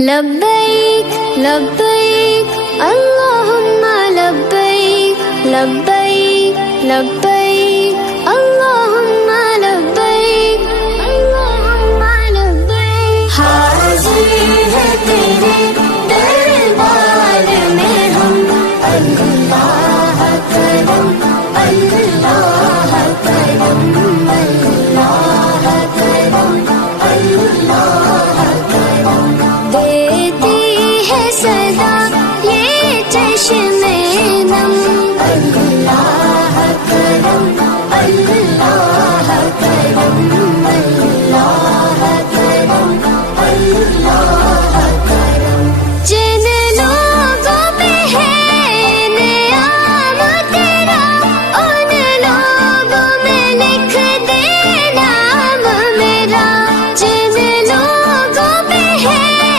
لبیک لبیک اللہم لبیک لبیک لبیک اللہم لبیک اللہم لبیک حاضر ہے تیرے دربار میں ہم اللہ کرم اللہ کرم اللہ کرم اللہ کرم دے